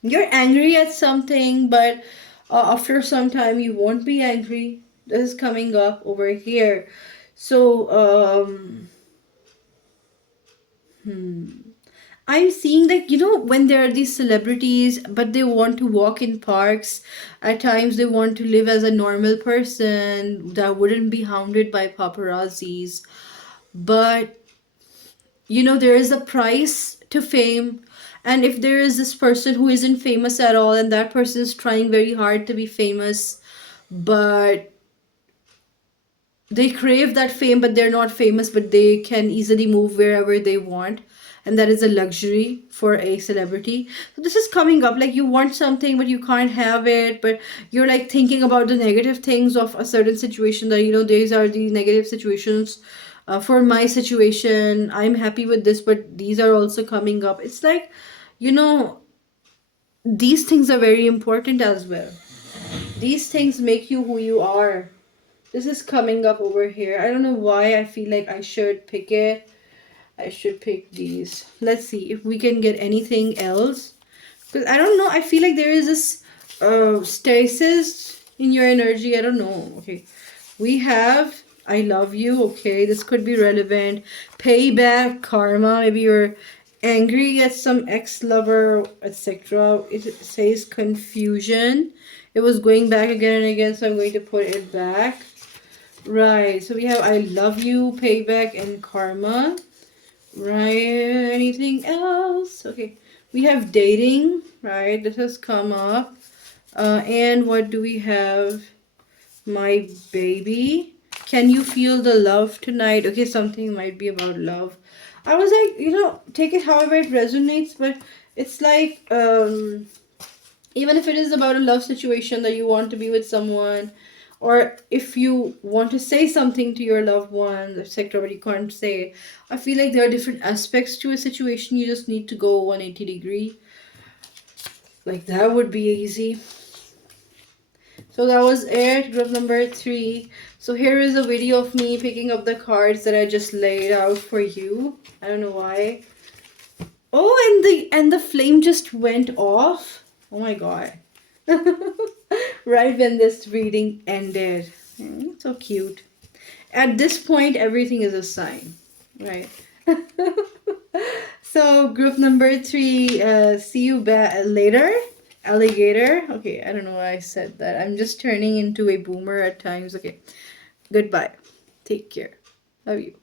You're angry at something, but after some time you won't be angry. This is coming up over here. So I'm seeing that, you know, when there are these celebrities, but they want to walk in parks, at times they want to live as a normal person that wouldn't be hounded by paparazzis. But, you know, there is a price to fame. And if there is this person who isn't famous at all, and that person is trying very hard to be famous, but they crave that fame, but they're not famous, but they can easily move wherever they want, and that is a luxury for a celebrity. So this is coming up, like you want something but you can't have it, but you're like thinking about the negative things of a certain situation, that, you know, these are the negative situations. For my situation, I'm happy with this, but these are also coming up. It's like, you know, these things are very important as well. These things make you who you are. This is coming up over here. I don't know why I feel like I should pick it. I should pick these. Let's see if we can get anything else. Because I don't know. I feel like there is this stasis in your energy. I don't know. Okay. We have I love you. Okay. This could be relevant. Payback, karma. Maybe you're angry at some ex-lover, etc. It says confusion. It was going back again and again, so I'm going to put it back. Right, so we have I love you, payback, and karma. Right, anything else? Okay, we have dating, right? This has come up. And what do we have? My baby. Can you feel the love tonight? Okay, something might be about love. I was like, you know, take it however it resonates, but it's like, even if it is about a love situation that you want to be with someone, or if you want to say something to your loved one, etc., but you can't say it, I feel like there are different aspects to a situation. You just need to go 180 degree. Like that would be easy. So that was it, group number 3. So here is a video of me picking up the cards that I just laid out for you. I don't know why. Oh, and the flame just went off. Oh my god. Right when this reading ended. So cute. At this point, everything is a sign. Right. So group number 3, see you back later. Alligator. Okay, I don't know why I said that. I'm just turning into a boomer at times. Okay. Goodbye. Take care. Love you.